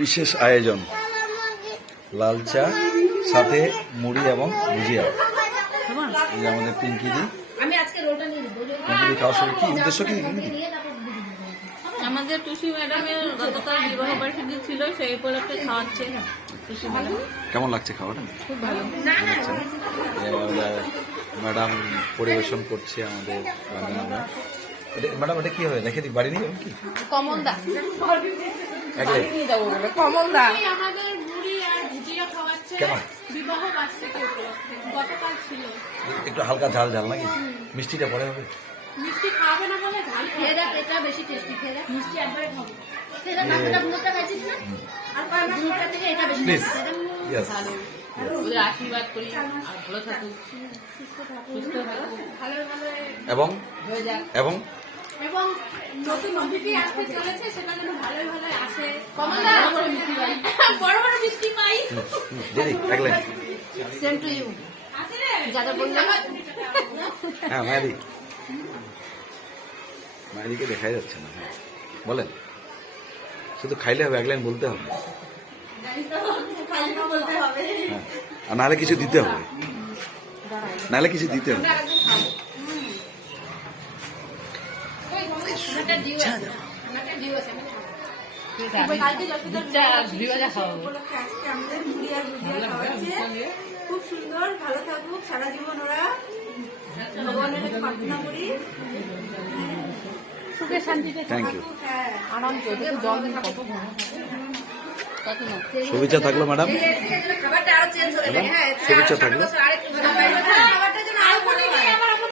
বিশেষ আয়োজন। লাল চা সাথে মুড়ি এবং ভুজিয়া। এই আমাদের আজকে রোলটা নিয়ে খাওয়ার সময় কি? উদ্দেশ্য কি? আমাদের টুসি ম্যাডামের গতকাল বিবাহ বার্ষিকী ছিল সেই উপলক্ষে খাওয়াচ্ছে। কেমন লাগছে খাওয়াটা খুব ভালো ম্যাডাম পরিবেশন করছে আমাদের ম্যাডাম এটা কি হবে? রেখে দিই বাড়ি নিয়ে কি? কমল দা একলে নিয়ে যাব বলে। কমল দা আমাদের মুড়ি আর ভুজিয়া খাওয়াচ্ছে। বিবাহ বার্ষিকী উপলক্ষে। গতকাল ছিল। একটু হালকা ঝাল ঝাল নাকি? মিষ্টিটা পরে হবে। মিষ্টি খাবে না বলে ঝাল খেয়ে দেখ এটা বেশি টেস্টি খেয়ে দেখ। মিষ্টি একবারে খাব। দেখ গুঁড়োটা খাইছিস না? আর থেকে এটা বেশি প্লিজ ইয়েস ওদের আশীর্বাদ করি। আর ভালো থাকুক সুস্থ থাকুক। ভালো ভালো এবং এবং? এবং নতুন অতিথি আসতে চলেছে সেটা যেন ভালোই ভালো আসে। কমলদা বড় বড় মিষ্টি পাই। দিদি একলে সেম টু ইউ যা যা বললাম হ্যাঁ মায়াদি। মায়াদিকে দেখাই যাচ্ছে না হ্যাঁ। বলেন। শুধু খাইলে হবে এক লাইন বলতে হবে। বলতে হবে। আর নাহলে কিছু দিতে হবে। নাহলে কিছু দিতে হবে। খুব সুন্দর ভালো থাকুক সারা জীবন ওরা ভগবানের প্রার্থনা করি সুখে শান্তিতে থাকুক, হ্যাঁ। আরাম জল কত শুভেচ্ছা থাকল ম্যাডাম শুভেচ্ছা থাকল।